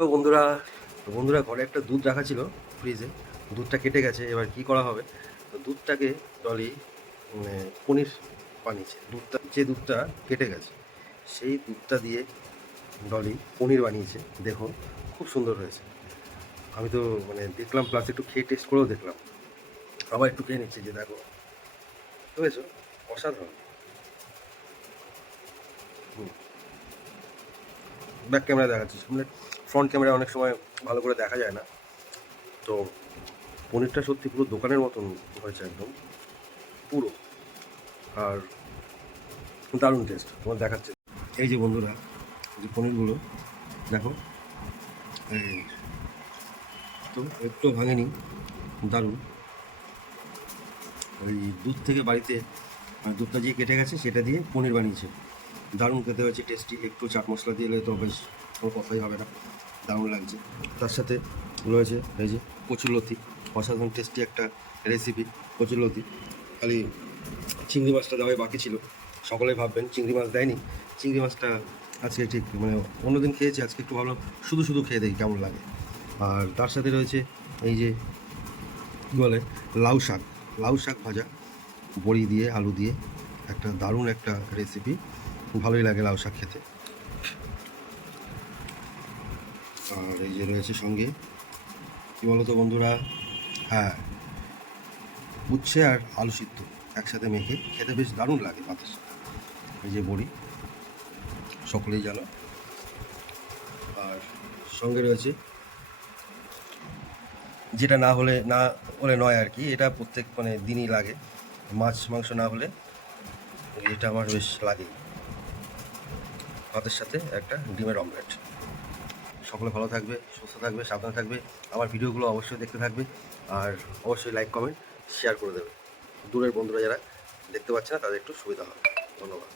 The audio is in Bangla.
তো বন্ধুরা বন্ধুরা ঘরে একটা দুধ রাখা ছিল ফ্রিজে। দুধটা কেটে গেছে, এবার কি করা হবে? তো দুধটাকে ডলি মানে পনির বানিয়েছে। যে দুধটা কেটে গেছে সেই দুধটা দিয়ে ডলি পনির বানিয়েছে। দেখো, খুব সুন্দর হয়েছে। আমি তো দেখলাম, প্লাস একটু খেয়ে টেস্ট করেও দেখলাম। আবার একটু খেয়ে নিচ্ছি, যে দেখো বুঝেছো, অসাধারণ। হুম, ব্যাক ক্যামেরা দেখাচ্ছি, সামনে ফ্রন্ট ক্যামেরা অনেক সময় ভালো করে দেখা যায় না। তো পনিরটা সত্যি পুরো দোকানের মতন হয়েছে, একদম পুরো। আর দারুণ টেস্ট, তোমার দেখাচ্ছে। এই যে বন্ধুরা, যে পনিরগুলো দেখো, এই তো একটু ভাঙেনি, দারুণ। ওই দুধ থেকে বাড়িতে দুধটা যে কেটে গেছে সেটা দিয়ে পনির বানিয়েছে। দারুণ খেতে হয়েছে, টেস্টি। একটু চাট মশলা দিয়ে এলে তো বেশ কোনো কথাই হবে না, দারুণ লাগছে। তার সাথে রয়েছে এই যে কচুরলতি, অসাধারণ টেস্টি একটা রেসিপি কচুরলতি। খালি চিংড়ি মাছটা দেওয়াই বাকি ছিল। সকলেই ভাববেন চিংড়ি মাছ দেয়নি। চিংড়ি মাছটা আজকে ঠিক অন্যদিন খেয়েছি, আজকে একটু ভালো শুধু শুধু খেয়ে দেখি কেমন লাগে। আর তার সাথে রয়েছে এই যে কী বলে, লাউ শাক। লাউ শাক ভাজা বড়ি দিয়ে, আলু দিয়ে, একটা দারুণ একটা রেসিপি। ভালোই লাগে লাউ শাক খেতে। আর এই যে রয়েছে সঙ্গে কী বলো তো বন্ধুরা, হ্যাঁ, উচ্ছে আর আলু সিদ্ধ একসাথে মেখে খেতে বেশ দারুণ লাগে ভাতের সাথে। এই যে বড়ি, সকলেই জানো। আর সঙ্গে রয়েছে, যেটা না হলে নয় আর কি, এটা প্রত্যেক দিনই লাগে, মাছ মাংস না হলে এটা আমার বেশ লাগে। ভাতের সাথে একটা ডিমের অমলেট। সকলে ভালো থাকবে, সুস্থ থাকবে, সাবধানে থাকবে। আমার ভিডিওগুলো অবশ্যই দেখতে থাকবে। আর অবশ্যই লাইক কমেন্ট শেয়ার করে দেবে। দূরের বন্ধুরা যারা দেখতে পাচ্ছে না, তাদের একটু সুবিধা হবে। ধন্যবাদ।